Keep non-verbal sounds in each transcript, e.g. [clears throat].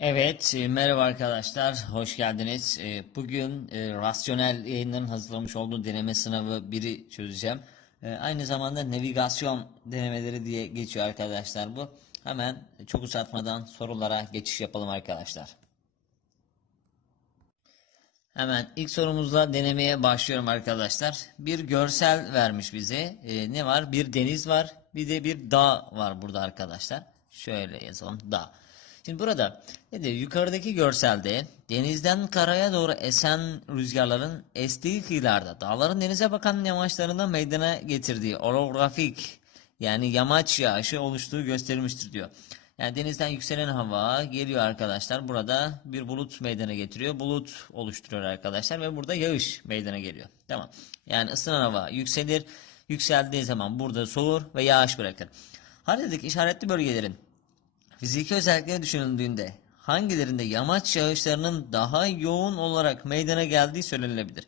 Evet, e, merhaba arkadaşlar, hoş geldiniz. E, Bugün e, rasyonel yayınların hazırlamış olduğu deneme sınavı 1'i çözeceğim. Aynı zamanda navigasyon denemeleri diye geçiyor arkadaşlar bu. Hemen çok uzatmadan sorulara geçiş yapalım arkadaşlar. Hemen ilk sorumuzla denemeye başlıyorum arkadaşlar. Bir görsel vermiş bize. Ne var? Bir deniz var, bir de bir dağ var burada arkadaşlar. Şöyle yazalım, dağ. Şimdi burada ne diyor? Yukarıdaki görselde denizden karaya doğru esen rüzgarların estiği kıyılarda dağların denize bakan yamaçlarında meydana getirdiği orografik yani yamaç yağışı oluştuğu gösterilmiştir diyor. Yani denizden yükselen hava geliyor arkadaşlar. Burada bir bulut meydana getiriyor. Bulut oluşturuyor arkadaşlar ve burada yağış meydana geliyor. Tamam. Yani ısınan hava yükselir. Yükseldiği zaman burada soğur ve yağış bırakır. Haritadaki işaretli bölgelerin Fiziki özellikleri düşünüldüğünde hangilerinde yamaç yağışlarının daha yoğun olarak meydana geldiği söylenebilir.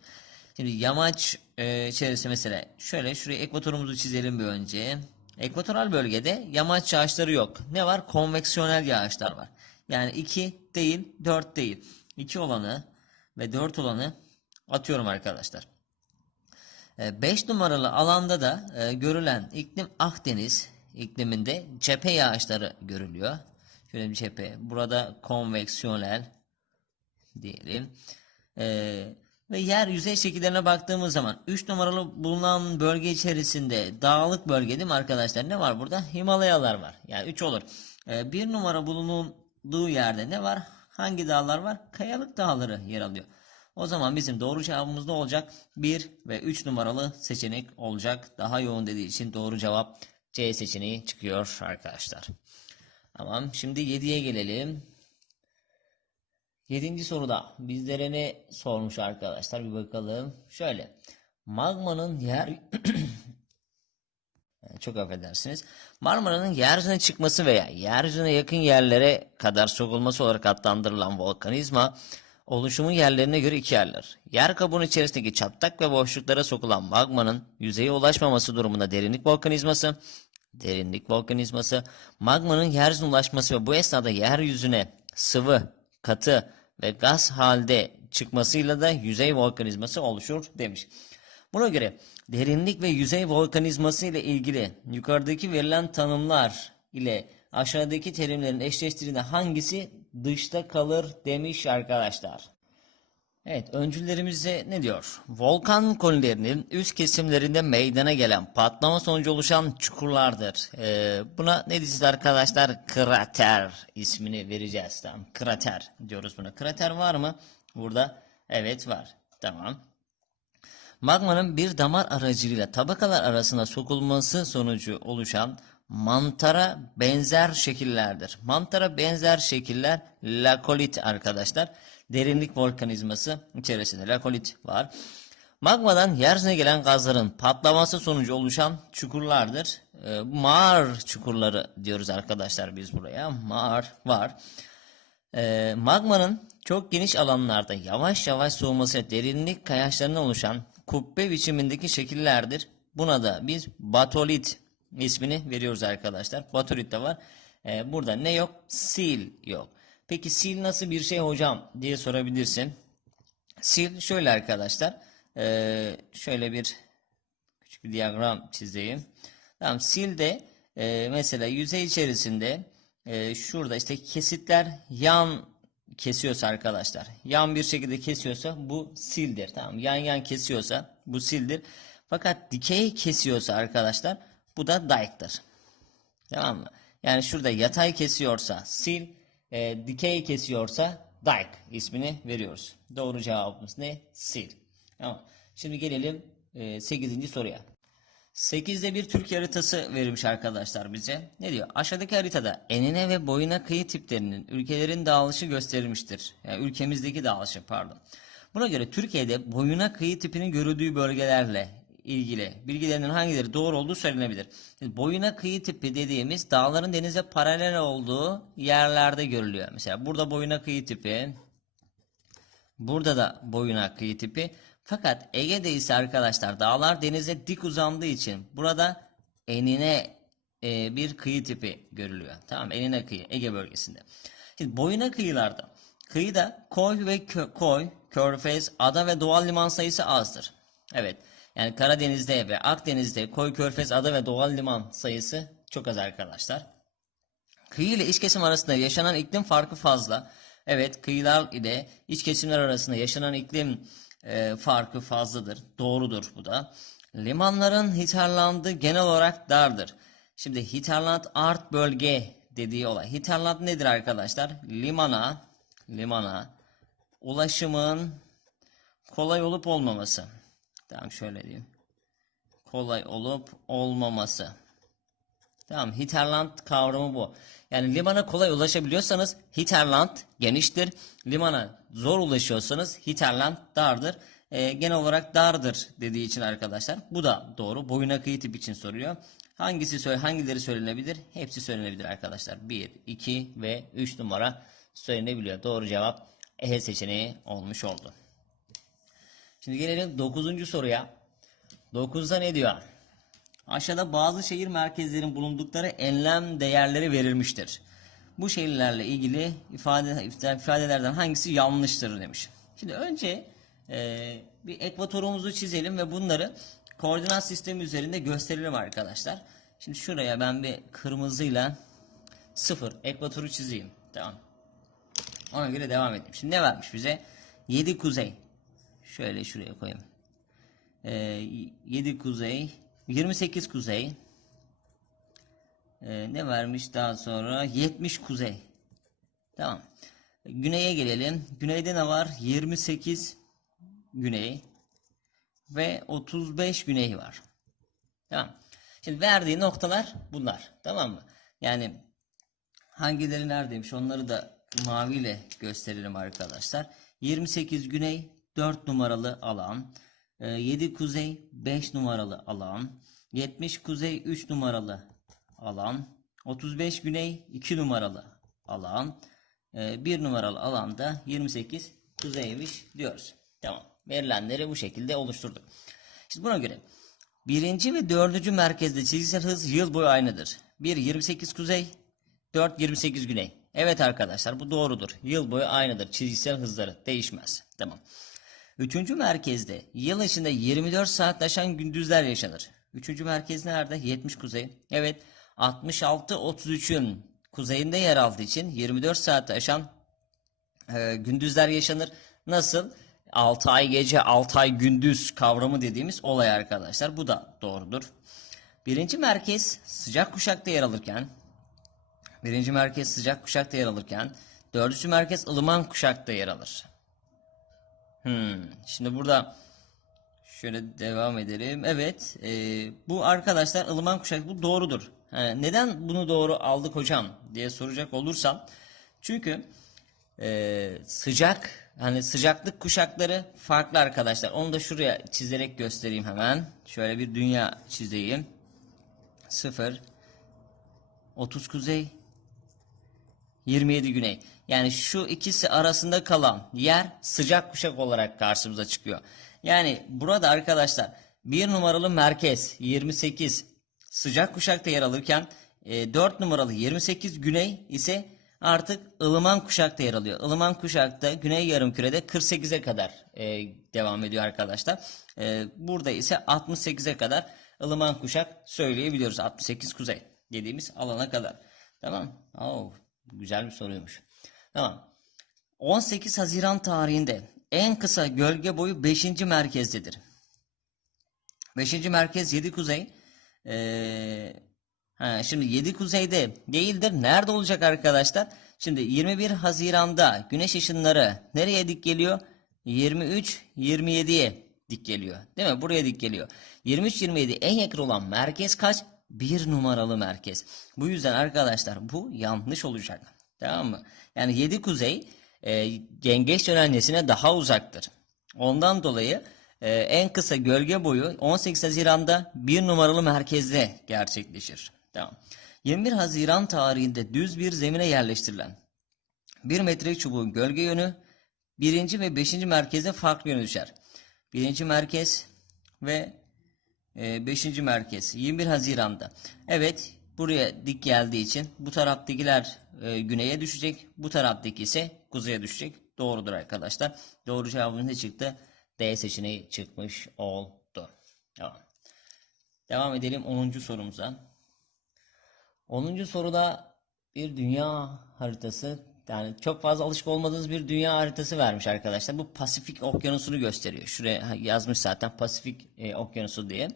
Şimdi yamaç e, içerisinde mesela şöyle şuraya ekvatorumuzu çizelim bir önce. Ekvatoral bölgede yamaç yağışları yok. Ne var? Konveksiyonel yağışlar var. Yani 2 değil 4 değil. 2 olanı ve 4 olanı atıyorum arkadaşlar. 5 numaralı alanda da e, görülen iklim Akdeniz ikliminde cephe yağışları görülüyor. Şöyle bir cephe. Burada konveksiyonel diyelim. E, ve yer yüzey şekillerine baktığımız zaman 3 numaralı bulunan bölge içerisinde dağlık bölge değil mi arkadaşlar? Ne var burada? Himalayalar var. Yani 3 olur. 1 numara bulunduğu yerde ne var? Hangi dağlar var? Kayalık dağları yer alıyor. O zaman bizim doğru cevabımız ne olacak? 1 ve 3 numaralı seçenek olacak. Daha yoğun dediği için doğru cevap C seçeneği çıkıyor arkadaşlar. Tamam. Şimdi 7'ye gelelim. 7. soruda bizlere ne sormuş arkadaşlar? Bir bakalım. Şöyle. Magmanın yer [clears throat] çok affedersiniz. Marmara'nın yeryüzüne çıkması veya yeryüzüne yakın yerlere kadar sokulması olarak adlandırılan volkanizma oluşumu yerlerine göre ikiye ayrılır. Yer kabuğunun içerisindeki çatlak ve boşluklara sokulan magmanın yüzeye ulaşmaması durumunda derinlik volkanizması, derinlik volkanizması, magmanın yeryüzüne ulaşması ve bu esnada yeryüzüne sıvı, katı ve gaz halde çıkmasıyla da yüzey volkanizması oluşur demiş. Buna göre derinlik ve yüzey volkanizması ile ilgili yukarıdaki verilen tanımlar ile aşağıdaki terimlerin eşleştirildiğinde hangisi dışta kalır demiş arkadaşlar. Evet, öncüllerimize ne diyor? Volkan kolilerinin üst kesimlerinde meydana gelen patlama sonucu oluşan çukurlardır. Ee, buna ne diyeceğiz arkadaşlar? Krater ismini vereceğiz. Tamam, krater diyoruz buna. Krater var mı? Burada evet var. Tamam. Magmanın bir damar aracılığıyla tabakalar arasında sokulması sonucu oluşan mantara benzer şekillerdir. Mantara benzer şekiller lakolit arkadaşlar. Derinlik volkanizması içerisinde lakolit var. Magmadan yeryüzüne gelen gazların patlaması sonucu oluşan çukurlardır. E, mağar çukurları diyoruz arkadaşlar biz buraya. Mağar var. E, magmanın çok geniş alanlarda yavaş yavaş soğuması derinlik kayaçlarından oluşan kubbe biçimindeki şekillerdir. Buna da biz batolit ismini veriyoruz arkadaşlar. Batolit de var. Ee, burada ne yok? Sil yok. Peki sil nasıl bir şey hocam diye sorabilirsin. Sil şöyle arkadaşlar. Ee, şöyle bir küçük bir diyagram çizeyim. Tamam sil de e, mesela yüzey içerisinde e, şurada işte kesitler yan kesiyorsa arkadaşlar. Yan bir şekilde kesiyorsa bu sildir. Tamam yan yan kesiyorsa bu sildir. Fakat dikey kesiyorsa arkadaşlar bu da dike'dır. Tamam mı? Yani şurada yatay kesiyorsa sil, e, dikey kesiyorsa dike ismini veriyoruz. Doğru cevabımız ne? Sil. Tamam. Şimdi gelelim e, 8. soruya. 8'de bir Türkiye haritası verilmiş arkadaşlar bize. Ne diyor? Aşağıdaki haritada enine ve boyuna kıyı tiplerinin ülkelerin dağılışı gösterilmiştir. Yani ülkemizdeki dağılışı pardon. Buna göre Türkiye'de boyuna kıyı tipinin görüldüğü bölgelerle ilgili bilgilerinin hangileri doğru olduğu söylenebilir. Boyuna kıyı tipi dediğimiz dağların denize paralel olduğu yerlerde görülüyor. Mesela burada boyuna kıyı tipi, burada da boyuna kıyı tipi. Fakat Ege'de ise arkadaşlar dağlar denize dik uzandığı için burada enine e, bir kıyı tipi görülüyor. Tamam enine kıyı Ege bölgesinde. Şimdi boyuna kıyılarda. Kıyıda koy ve kö- koy, körfez, ada ve doğal liman sayısı azdır. Evet. Yani Karadeniz'de ve Akdeniz'de koy, körfez, ada ve doğal liman sayısı çok az arkadaşlar. Kıyı ile iç kesim arasında yaşanan iklim farkı fazla. Evet, kıyılar ile iç kesimler arasında yaşanan iklim e, farkı fazladır. Doğrudur bu da. Limanların hitarlandığı genel olarak dardır. Şimdi hitarland art bölge dediği olay. Hitarland nedir arkadaşlar? Limana, limana ulaşımın kolay olup olmaması. Tamam şöyle diyeyim. Kolay olup olmaması. Tamam, hinterland kavramı bu. Yani limana kolay ulaşabiliyorsanız hinterland geniştir. Limana zor ulaşıyorsanız hinterland dardır. Ee, genel olarak dardır dediği için arkadaşlar. Bu da doğru. Boyuna kıyı tip için soruyor. Hangisi söyle, hangileri söylenebilir? Hepsi söylenebilir arkadaşlar. 1, 2 ve 3 numara söylenebiliyor. Doğru cevap E seçeneği olmuş oldu. Şimdi gelelim 9. soruya. 9'da ne diyor? Aşağıda bazı şehir merkezlerinin bulundukları enlem değerleri verilmiştir. Bu şehirlerle ilgili ifade ifadelerden hangisi yanlıştır demiş. Şimdi önce e, bir ekvatorumuzu çizelim ve bunları koordinat sistemi üzerinde gösterelim arkadaşlar. Şimdi şuraya ben bir kırmızıyla sıfır ekvatoru çizeyim. Tamam. Ona göre devam edeyim. Şimdi ne vermiş bize? 7 kuzey. Şöyle şuraya koyayım. Ee, 7 kuzey, 28 kuzey. Ee, ne vermiş daha sonra? 70 kuzey. Tamam. Güneye gelelim. Güneyde ne var? 28 güney ve 35 güney var. Tamam. Şimdi verdiği noktalar bunlar. Tamam mı? Yani hangileri neredeymiş onları da maviyle gösterelim arkadaşlar. 28 güney 4 numaralı alan. 7 kuzey 5 numaralı alan. 70 kuzey 3 numaralı alan. 35 güney 2 numaralı alan. 1 numaralı alanda 28 kuzeymiş diyoruz. Tamam. Verilenleri bu şekilde oluşturduk. Şimdi buna göre birinci ve dördüncü merkezde çizgisel hız yıl boyu aynıdır. 1 28 kuzey, 4 28 güney. Evet arkadaşlar bu doğrudur. Yıl boyu aynıdır. Çizgisel hızları değişmez. Tamam. Üçüncü merkezde yıl içinde 24 saat aşan gündüzler yaşanır. Üçüncü merkez nerede? 70 kuzey. Evet 66 33'ün kuzeyinde yer aldığı için 24 saat aşan e, gündüzler yaşanır. Nasıl? 6 ay gece 6 ay gündüz kavramı dediğimiz olay arkadaşlar. Bu da doğrudur. Birinci merkez sıcak kuşakta yer alırken birinci merkez sıcak kuşakta yer alırken dördüncü merkez ılıman kuşakta yer alır. Hmm, şimdi burada şöyle devam edelim. Evet e, bu arkadaşlar ılıman kuşak bu doğrudur. Ha, neden bunu doğru aldık hocam diye soracak olursam çünkü e, sıcak hani sıcaklık kuşakları farklı arkadaşlar. Onu da şuraya çizerek göstereyim hemen. Şöyle bir dünya çizeyim. 0 30 kuzey 27 güney. Yani şu ikisi arasında kalan yer sıcak kuşak olarak karşımıza çıkıyor. Yani burada arkadaşlar bir numaralı merkez 28 sıcak kuşakta yer alırken e, 4 numaralı 28 güney ise artık ılıman kuşakta yer alıyor. Ilıman kuşakta güney yarımkürede 48'e kadar e, devam ediyor arkadaşlar. E, burada ise 68'e kadar ılıman kuşak söyleyebiliyoruz. 68 kuzey dediğimiz alana kadar. Tamam. Oo, güzel bir soruymuş. Tamam. 18 Haziran tarihinde en kısa gölge boyu 5. merkezdedir. 5. merkez 7 kuzey. Ee, ha, şimdi 7 kuzeyde değildir. Nerede olacak arkadaşlar? Şimdi 21 Haziran'da güneş ışınları nereye dik geliyor? 23 27'ye dik geliyor. Değil mi? Buraya dik geliyor. 23 27 en yakın olan merkez kaç? Bir numaralı merkez. Bu yüzden arkadaşlar bu yanlış olacak. Tamam mı? Yani 7 kuzey e, yengeç yönelgesine daha uzaktır. Ondan dolayı e, en kısa gölge boyu 18 Haziran'da bir numaralı merkezde gerçekleşir. Tamam. 21 Haziran tarihinde düz bir zemine yerleştirilen 1 metre çubuğun gölge yönü birinci ve beşinci merkeze farklı yöne düşer. Birinci merkez ve 5. merkez 21 Haziran'da. Evet buraya dik geldiği için bu taraftakiler e, güneye düşecek. Bu taraftaki ise kuzeye düşecek. Doğrudur arkadaşlar. Doğru cevabımız ne çıktı? D seçeneği çıkmış oldu. Tamam. Devam edelim 10. sorumuza. 10. soruda bir dünya haritası yani çok fazla alışık olmadığınız bir dünya haritası vermiş arkadaşlar. Bu Pasifik Okyanusu'nu gösteriyor. Şuraya yazmış zaten Pasifik e, Okyanusu diye.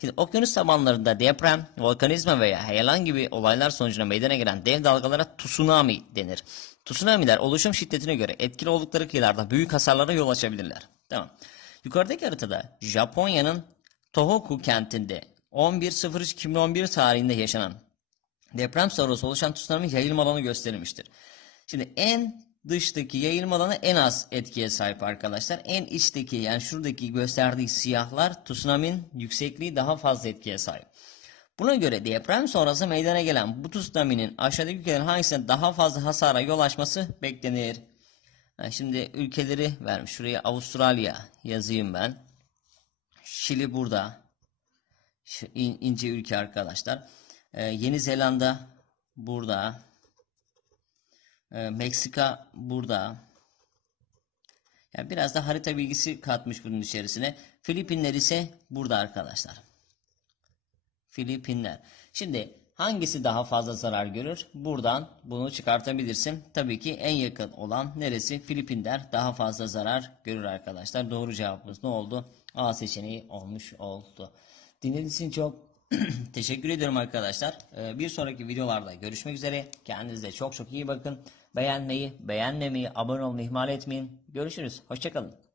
Şimdi okyanus tabanlarında deprem, volkanizma veya heyelan gibi olaylar sonucunda meydana gelen dev dalgalara tsunami denir. Tsunamiler oluşum şiddetine göre etkili oldukları kıyılarda büyük hasarlara yol açabilirler. Tamam. Yukarıdaki haritada Japonya'nın Tohoku kentinde 11.03.2011 tarihinde yaşanan deprem sonrası oluşan tsunami yayılma alanı gösterilmiştir. Şimdi en dıştaki yayılma alanı en az etkiye sahip arkadaşlar. En içteki yani şuradaki gösterdiği siyahlar tsunami'nin yüksekliği daha fazla etkiye sahip. Buna göre deprem sonrası meydana gelen bu tsunami'nin aşağıdaki ülkelerin hangisine daha fazla hasara yol açması beklenir? Ha, şimdi ülkeleri vermiş. Şuraya Avustralya yazayım ben. Şili burada. Şu in- ince ülke arkadaşlar. Ee, Yeni Zelanda burada. Ee, Meksika burada. Yani biraz da harita bilgisi katmış bunun içerisine. Filipinler ise burada arkadaşlar. Filipinler. Şimdi hangisi daha fazla zarar görür? Buradan bunu çıkartabilirsin. Tabii ki en yakın olan neresi? Filipinler daha fazla zarar görür arkadaşlar. Doğru cevabımız ne oldu? A seçeneği olmuş oldu. Dinlediğiniz için çok [clears throat] teşekkür ediyorum arkadaşlar. Ee, Bir sonraki videolarda görüşmek üzere. Kendinize çok çok iyi bakın. Beğenmeyi, beğenmemeyi, abone olmayı ihmal etmeyin. Görüşürüz. Hoşçakalın.